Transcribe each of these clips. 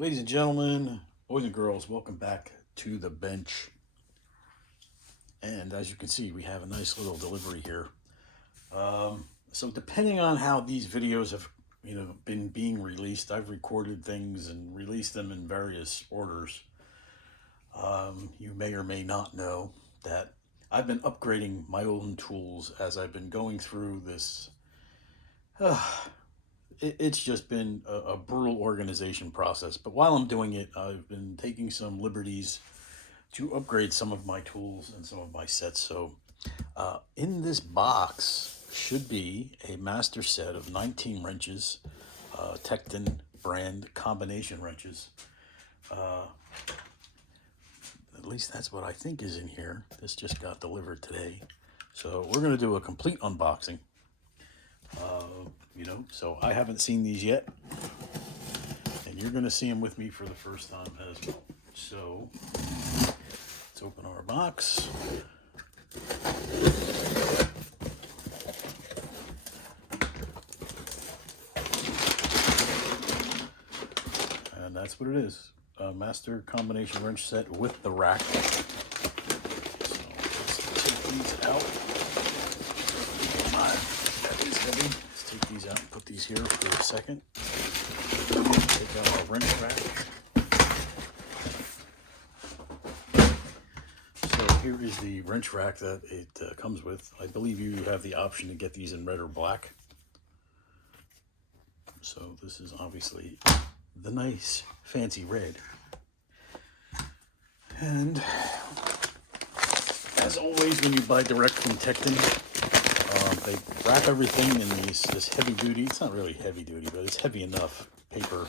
Ladies and gentlemen, boys and girls, welcome back to the bench. And as you can see, we have a nice little delivery here. So depending on how these videos have, been being released, I've recorded things and released them in various orders. You may or may not know that I've been upgrading my own tools as I've been going through this. It's just been a brutal organization process. But while I'm doing it, I've been taking some liberties to upgrade some of my tools and some of my sets. So in this box should be a master set of 19 wrenches, Tekton brand combination wrenches. At least that's what I think is in here. This just got delivered today. So we're going to do a complete unboxing. So I haven't seen these yet. And you're going to see them with me for the first time as well. So let's open our box. And that's what it is. A master combination wrench set with the rack. So let's take these out. That is heavy. Let's take these out and put these here for a second. Take out our wrench rack. So here is the wrench rack that it comes with. I believe you have the option to get these in red or black. So this is obviously the nice fancy red. And as always, when you buy direct from Tekton, they wrap everything in this heavy duty. It's not really heavy duty, but it's heavy enough paper.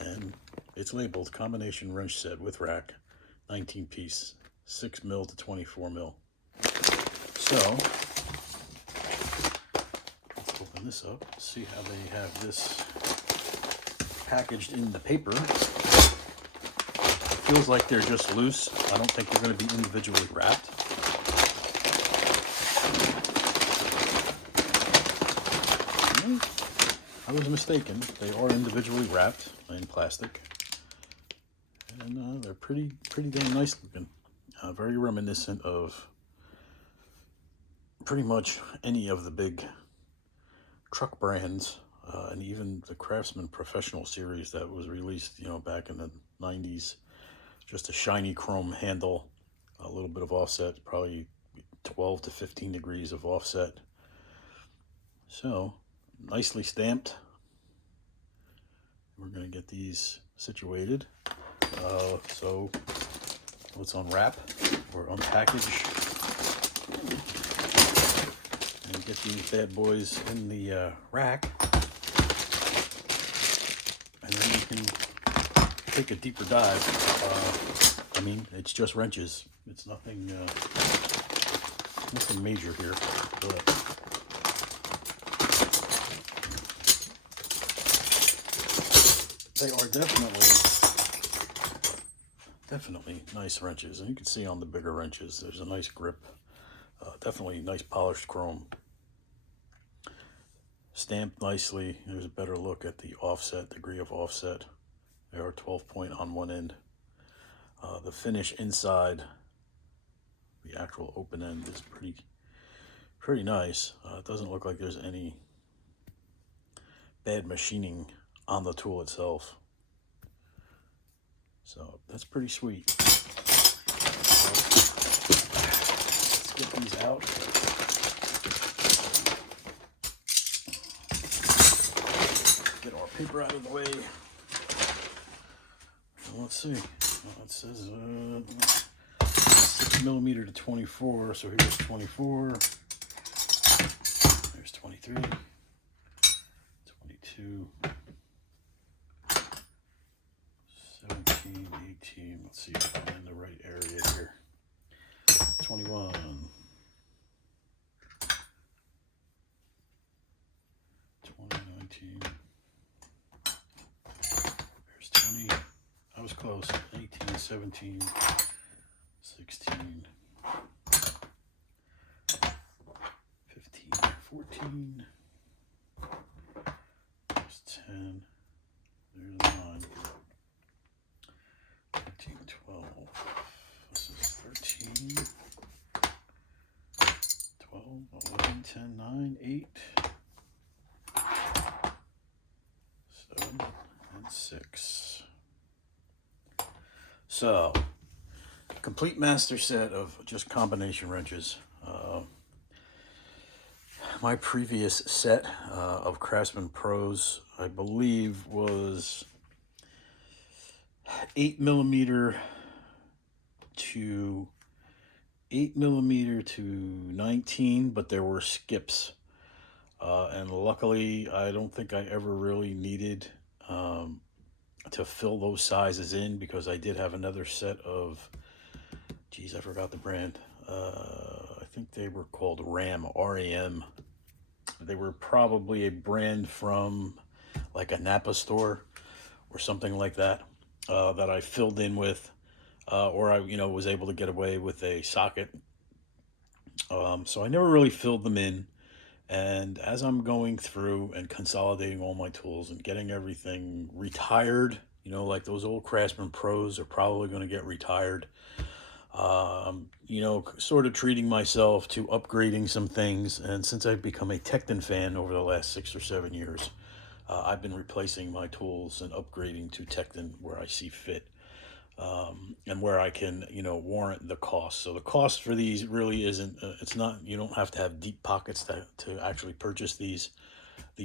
And it's labeled combination wrench set with rack, 19 piece, 6 mil to 24 mil. So let's open this up, see how they have this packaged in the paper. It feels like they're just loose. I don't think they're going to be individually wrapped. I was mistaken. They are individually wrapped in plastic, and they're pretty damn nice looking. Very reminiscent of pretty much any of the big truck brands, and even the Craftsman Professional series that was released, back in the 90s. Just a shiny chrome handle, a little bit of offset, probably 12 to 15 degrees of offset. So nicely stamped. We're going to get these situated. So let's unwrap or unpackage and get these bad boys in the rack. And then we can take a deeper dive. I mean, it's just wrenches. It's nothing major here, but they are definitely nice wrenches. And you can see on the bigger wrenches, there's a nice grip. Definitely nice polished chrome. Stamped nicely. There's a better look at the offset, degree of offset. They are 12 point on one end. The finish inside, the actual open end, is pretty nice. It doesn't look like there's any bad machining on the tool itself. So that's pretty sweet. Let's get these out. Get our paper out of the way. Let's see. It says 6 millimeter to 24. So here's 24. There's 23. 22. 17, 18. Let's see if I'm in the right area here. 21. 19. There's 20. I was close. 18, 17, 16, 15, 14. There's 10. There's 10, 9, 8, 7, and 6. So, complete master set of just combination wrenches. My previous set of Craftsman Pros, I believe, was 8mm to 8mm to 19, but there were skips. And luckily, I don't think I ever really needed to fill those sizes in, because I did have another set of, geez, I forgot the brand. I think they were called RAM, RAM. They were probably a brand from like a Napa store or something like that, that I filled in with, or I, was able to get away with a socket. So I never really filled them in. And as I'm going through and consolidating all my tools and getting everything retired, like those old Craftsman Pros are probably going to get retired. Sort of treating myself to upgrading some things. And since I've become a Tekton fan over the last 6 or 7 years, I've been replacing my tools and upgrading to Tekton where I see fit, and where I can, warrant the cost. So the cost for these really isn't, it's not, you don't have to have deep pockets to actually purchase these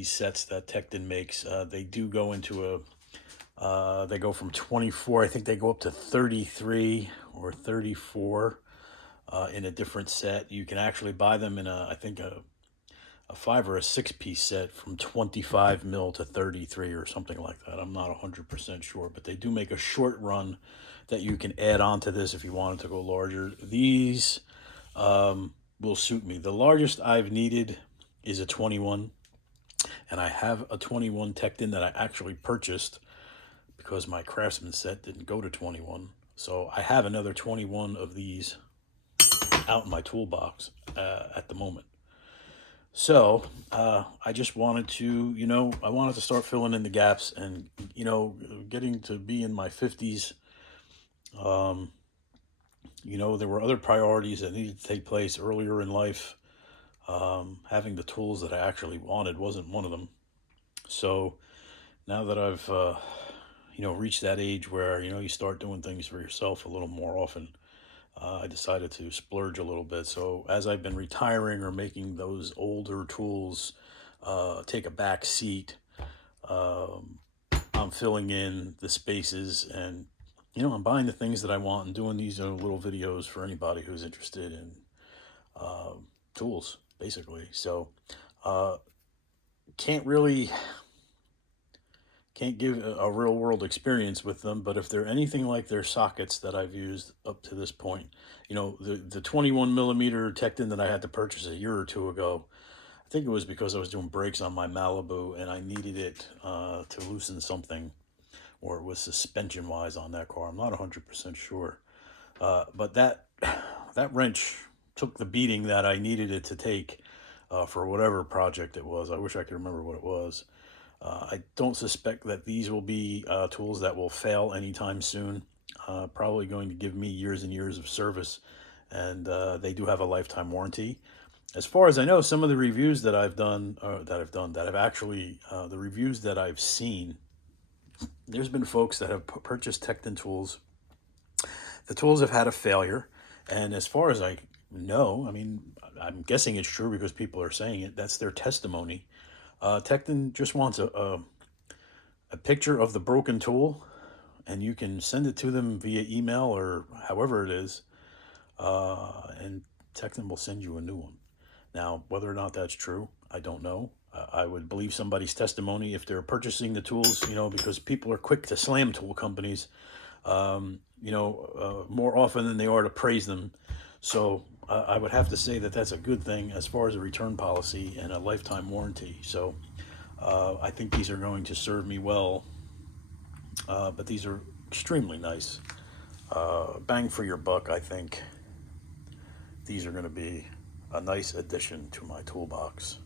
sets that Tekton makes. They do go into they go from 24, I think they go up to 33 or 34 in a different set. You can actually buy them in I think a 5 or a 6-piece set from 25 mil to 33 or something like that. I'm not 100% sure, but they do make a short run that you can add on to this if you wanted to go larger. These will suit me. The largest I've needed is a 21, and I have a 21 Tekton that I actually purchased because my Craftsman set didn't go to 21. So I have another 21 of these out in my toolbox at the moment. So I just wanted to, I wanted to start filling in the gaps, and, getting to be in my 50s, there were other priorities that needed to take place earlier in life. Having the tools that I actually wanted wasn't one of them. So now that I've, reached that age where, you start doing things for yourself a little more often, I decided to splurge a little bit. So as I've been retiring or making those older tools take a back seat, I'm filling in the spaces, and I'm buying the things that I want and doing these little videos for anybody who's interested in tools, basically. So can't really can't give a real world experience with them, but if they're anything like their sockets that I've used up to this point, the 21mm Tekton that I had to purchase a year or two ago, I think it was because I was doing brakes on my Malibu and I needed it to loosen something, or it was suspension wise on that car. I'm not 100% sure. But that wrench took the beating that I needed it to take for whatever project it was. I wish I could remember what it was. I don't suspect that these will be tools that will fail anytime soon. Probably going to give me years and years of service, and they do have a lifetime warranty. As far as I know, some of the reviews that I've done, the reviews that I've seen, there's been folks that have purchased Tekton tools. The tools have had a failure, and as far as I know, I mean, I'm guessing it's true because people are saying it. That's their testimony. Tekton just wants a picture of the broken tool, and you can send it to them via email or however it is, and Tekton will send you a new one. Now, whether or not that's true, I don't know. I would believe somebody's testimony if they're purchasing the tools, because people are quick to slam tool companies, more often than they are to praise them. So I would have to say that that's a good thing as far as a return policy and a lifetime warranty. So I think these are going to serve me well, but these are extremely nice. Bang for your buck, I think. These are going to be a nice addition to my toolbox.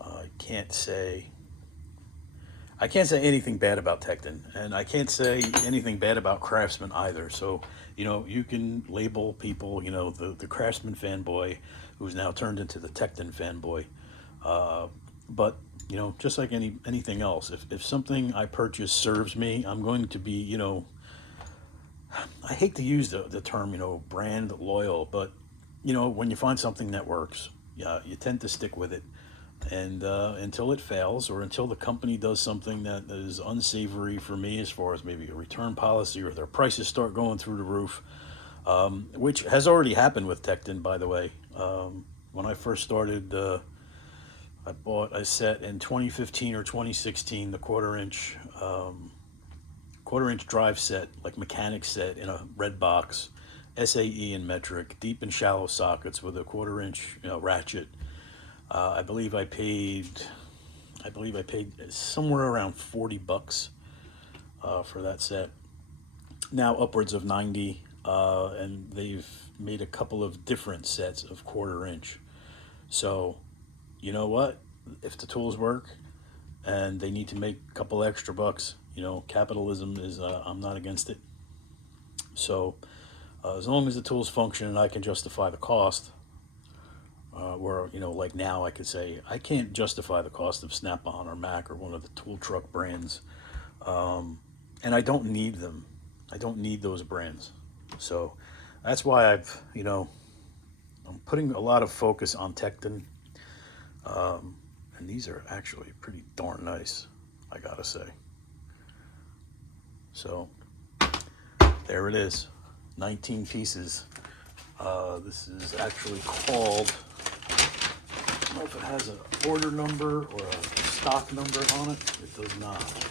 I can't say. I can't say anything bad about Tekton, and I can't say anything bad about Craftsman either. So, you can label people, the Craftsman fanboy who's now turned into the Tekton fanboy. But, just like anything else, if something I purchase serves me, I'm going to be, I hate to use the term, brand loyal, but, when you find something that works, yeah, you tend to stick with it. And until it fails, or until the company does something that is unsavory for me, as far as maybe a return policy or their prices start going through the roof, which has already happened with Tekton, by the way. When I first started, I bought a set in 2015 or 2016, the quarter inch drive set, like mechanic set, in a red box, SAE and metric, deep and shallow sockets with a quarter-inch ratchet. I believe I paid somewhere around $40 for that set. Now upwards of 90, and they've made a couple of different sets of quarter-inch. So, you know what? If the tools work and they need to make a couple extra bucks, capitalism is, I'm not against it. So, as long as the tools function and I can justify the cost, where, like now I could say, I can't justify the cost of Snap-on or Mac or one of the tool truck brands. And I don't need them. I don't need those brands. So that's why I'm putting a lot of focus on Tekton. And these are actually pretty darn nice, I gotta say. So there it is, 19 pieces. This is actually called, I don't know if it has an order number or a stock number on it. It does not.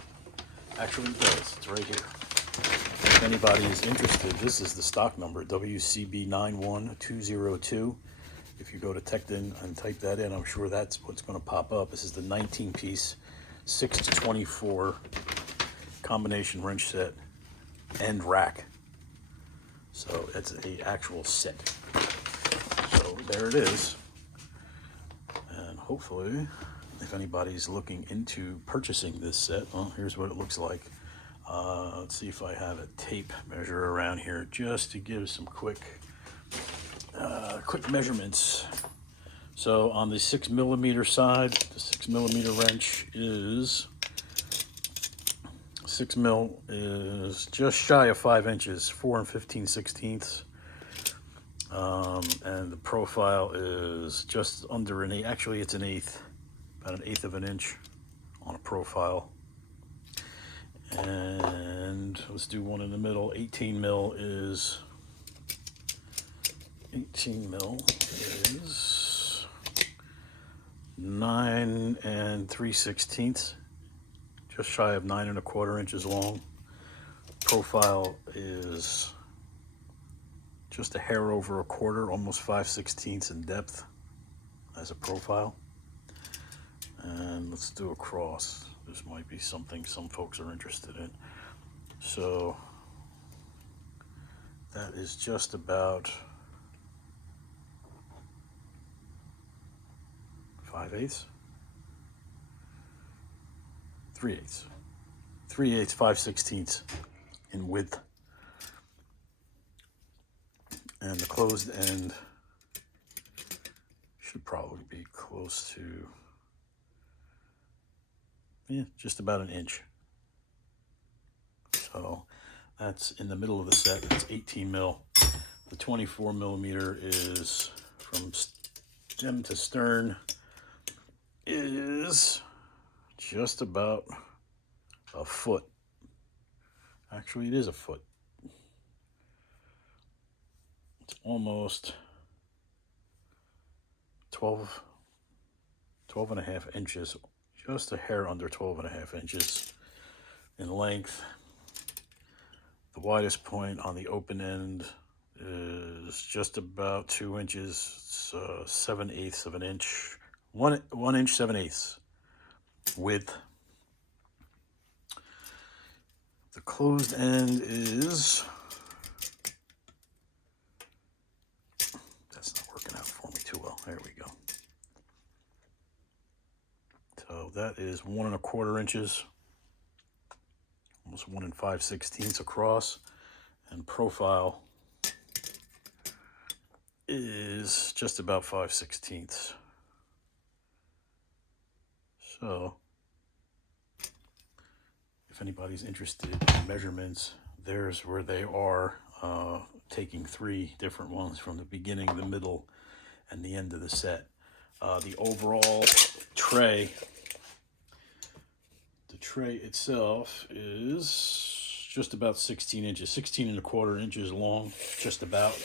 Actually, it does. It's right here. If anybody is interested, this is the stock number, WCB91202. If you go to Tekton and type that in, I'm sure that's what's going to pop up. This is the 19-piece 6 to 24 combination wrench set and rack. So it's a actual set. So there it is. And hopefully, if anybody's looking into purchasing this set, well, here's what it looks like. Let's see if I have a tape measure around here just to give some quick measurements. So on the 6mm side, the 6mm wrench is 6mm is just shy of 5 inches, 4 15/16. And the profile is just under an eighth. Actually, it's an eighth, about an eighth of an inch on a profile. And let's do one in the middle. 18 mil is 9 3/16, just shy of 9 1/4 inches long. Profile is just a hair over a quarter, almost 5/16 in depth as a profile. And let's do a cross. This might be something some folks are interested in. So that is just about 5/8, 3/8, 3/8, 5/16 in width. And the closed end should probably be close to, just about an inch. So that's in the middle of the set. That's 18 mil. The 24mm is from stem to stern is just about a foot. Actually, it is a foot. It's almost 12 and a half inches, just a hair under 12 and a half inches in length. The widest point on the open end is just about 2 inches. It's 7/8 of an inch, 1 inch 7/8 width. The closed end is, that's not working out for me too well. There we go. So that is 1 1/4 inches almost 1 5/16 across, and profile is just about 5/16. So if anybody's interested in measurements, there's where they are, taking 3 different ones from the beginning, the middle, and the end of the set. The overall tray, the tray itself is just about 16 inches, 16 1/4 inches long, just about.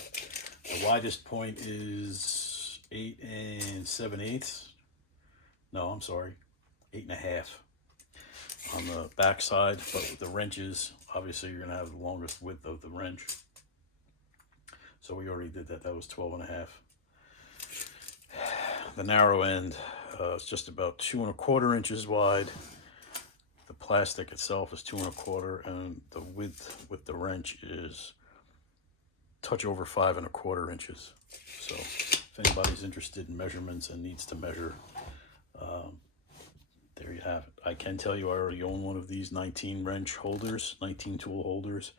The widest point is 8 7/8. No, I'm sorry, 8 1/2 on the back side, but with the wrenches, obviously you're gonna have the longest width of the wrench. So we already did that. That was 12 1/2. The narrow end is just about 2 1/4 inches wide. The plastic itself is 2 1/4, and the width with the wrench is touch over 5 1/4 inches. So if anybody's interested in measurements and needs to measure, there you have it. I can tell you I already own one of these 19 wrench holders, 19 tool holders,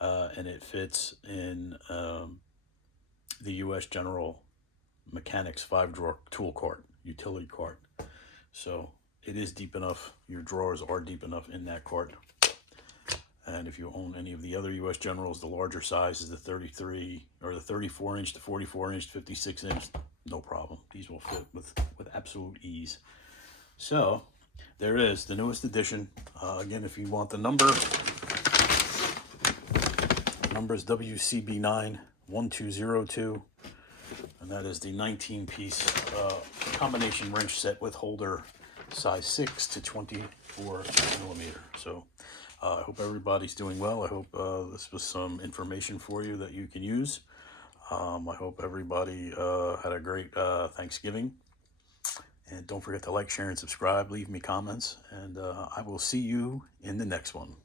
and it fits in the U.S. General Mechanics 5-drawer tool cart, utility cart. So it is deep enough. Your drawers are deep enough in that cart. And if you own any of the other U.S. Generals, the larger size is the 33 or the 34-inch, the 44-inch, 56-inch. No problem. These will fit with absolute ease. So there it is, the newest edition. Again, if you want the number is WCB91202, and that is the 19-piece combination wrench set with holder, size 6 to 24 millimeter. So I hope everybody's doing well. I hope this was some information for you that you can use. I hope everybody had a great Thanksgiving. And don't forget to like, share, and subscribe. Leave me comments. And I will see you in the next one.